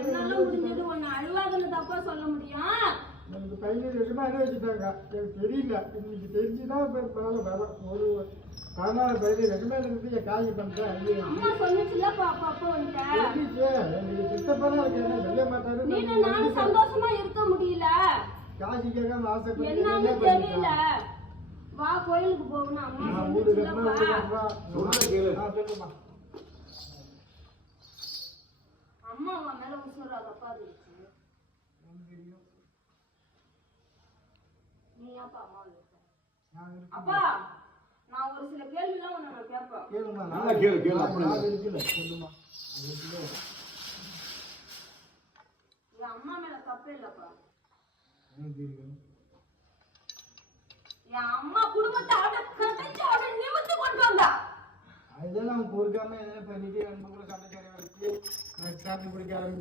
என்னால முடிஞ்சது ஒன்னு அழுவாதுன்னு தப்பா சொல்ல முடியும். எனக்கு 17 வருஷமா வச்சுட்டாங்க. எனக்கு தெரியல, இன்னைக்கு தெரிஞ்சுதான் மேல வரும். ஒரு 14 வருஷமா இருந்து காய் பண்றேன். அம்மா சொன்னிச்சுல பாப்பா எனக்கு சித்தப்பெல்லாம் இருக்கேன் செய்ய மாட்டாரு. நீ நானும் சந்தோஷமா இருக்க முடியல. காசு கேட்காம ஆசைப்பட்டு என்னன்னு தெரியல. வா கோயிலுக்கு போகணும். அம்மா சொன்னிச்சுலப்பா. சொல்லுமா அம்மா உன் மேல உசுரா தப்பா இருந்துச்சு. நீ அப்பா அம்மா அப்பா நான் ஒரு சில கேள்விலாம் உன்னை கேட்பேன். கேளுமா. நல்லா கேளு கேளு. அப்படி இருக்குல்ல சொல்லுமா. என் அம்மா மேல தப்பே இல்லப்பா. என் அம்மா குடும்பத்தை கடைச்சு நிமித்து கொண்டு வந்தா. அதெல்லாம் பொறுக்காம என்ன பண்ணிட்டு சண்டைக்கார வச்சு சாப்பிட்டு பிடிக்க ஆரம்பிச்சு.